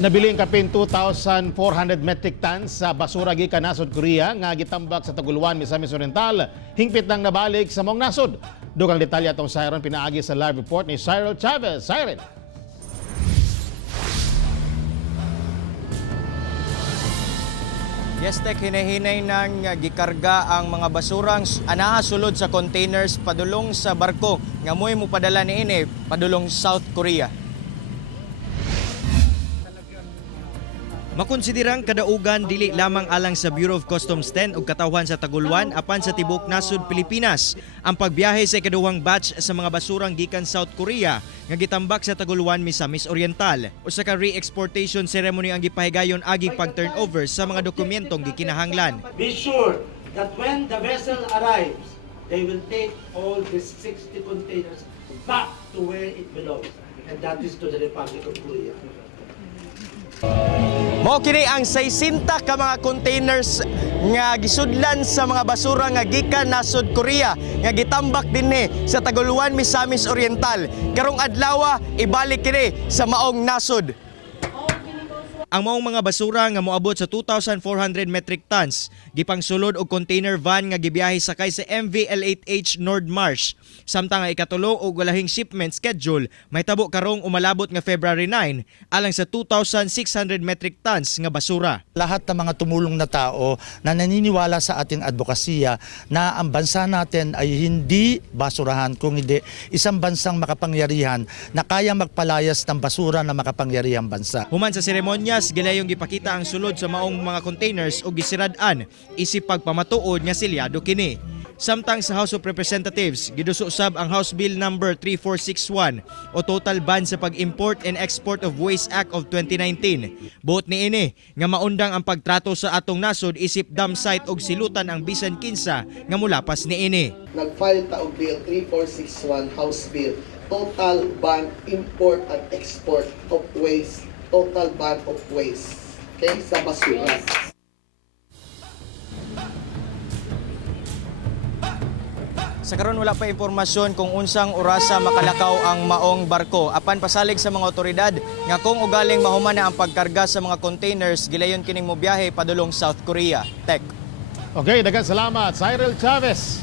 Nabiling kapin 2,400 metric tons sa basura gikan nasod Korea nga gitambak sa Taguluan, Misamis Oriental, hingpit nang nabalik sa mong nasod. Dugang detalye atong Siren pinaagi sa live report ni Cyril Chavez. Siren. Yes, Tek, hinahinay nang gikarga ang mga basurang anaha sulod sa containers padulong sa barko nga mo'y mupadala niini padulong South Korea. Makonsiderang kadaugan dili lamang alang sa Bureau of Customs 10 ug katawhan sa Taguluan apan sa tibuok nasod Pilipinas ang pagbiyahe sa ikaduhang batch sa mga basurang gikan South Korea nga gitambak sa Taguluan, Misamis Oriental. Usa ka re-exportation ceremony ang gipahigayon aging pag-turnover sa mga dokumentong gikinahanglan. Be sure that when the vessel arrives, they will take all these 60 containers back to where it belongs, and that is to the Republic of Korea. Mao kini ang 60 ka mga containers nga gisudlan sa mga basura nga gikan nasod Korea nga gitambak dinhi sa Taguluan, Misamis Oriental. Karong adlaw ibalik kini sa maong nasod. Ang maong mga basura nga moabot sa 2,400 metric tons gipangsulod og container van nga gibiyahe sakay sa MV L8H Nordmarsh. Samtang ang ikatulo og walahing shipment schedule mahitabo karong umalabot nga February 9 alang sa 2,600 metric tons nga basura. Lahat ng mga tumulong na tao na naniniwala sa ating advokasya na ang bansa natin ay hindi basurahan kung hindi isang bansang makapangyarihan na kaya magpalayas ng basura na makapangyarihang bansa. Human sa seremonyas, gilayong gipakita ang sulod sa maong mga containers o gisirad-an isip pagpamatuod nga silyado kini. Samtang sa House of Representatives, gidususab ang House Bill number 3461 o Total Ban sa Pag-Import and Export of Waste Act of 2019. Buot niini nga maundang ang pagtrato sa atong nasod isip dam site og silutan ang bisan kinsa nga mulapas niini. Nag-file ta og Bill 3461 House Bill, Total Ban Import and Export of Waste, Total Ban of Waste, okay, sa basura. Sa karon wala pa impormasyon kung unsang orasa makalakaw ang maong barko. Apan pasalig sa mga otoridad nga kung ugaling mahuman na ang pagkarga sa mga containers, gilayon kining mobiyahe padulong South Korea. Tek. Okay, daghang salamat Cyril Chavez.